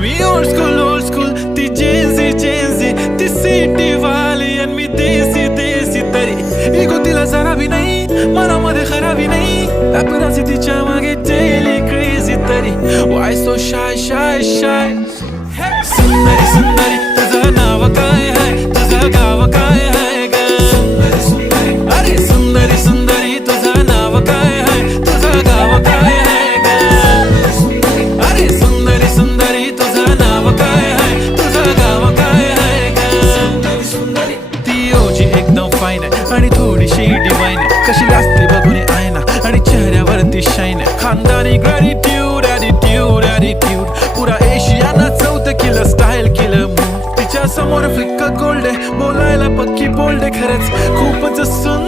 मी old school ती Gen Z ती city वाली आणि मी देसी तरी इगो तिला जरा भी नाही मनामध्ये खराबी नाही पॅपराझी तिच्या मागे डेली क्रेझी तरी वाय सो शाय सुंदरी तुझं नाव काय आहे तुझं गाव काय आहे ग अरे सुंदरी तुझं नाव काय आहे तुझं गाव काय आहे ग अरे सुंदरी तुझं नाव काय आहे तुझं गाव काय आहे ग ती ओजी एकदम फाईन आहे आणि थोडीशी डिवाईन आहे कशी असते बघून आयना आणि चेहऱ्यावरती शाईन आहे खानदानी ग्रॅटिट्यूड ॲटिट्यूड पुरा एशियाना चौथं केलं स्टाईल केलं तिच्या समोर फिक्का गोल्ड आहे बोलायला पक्की बोल्ड आहे खरंच खूपच सुंदर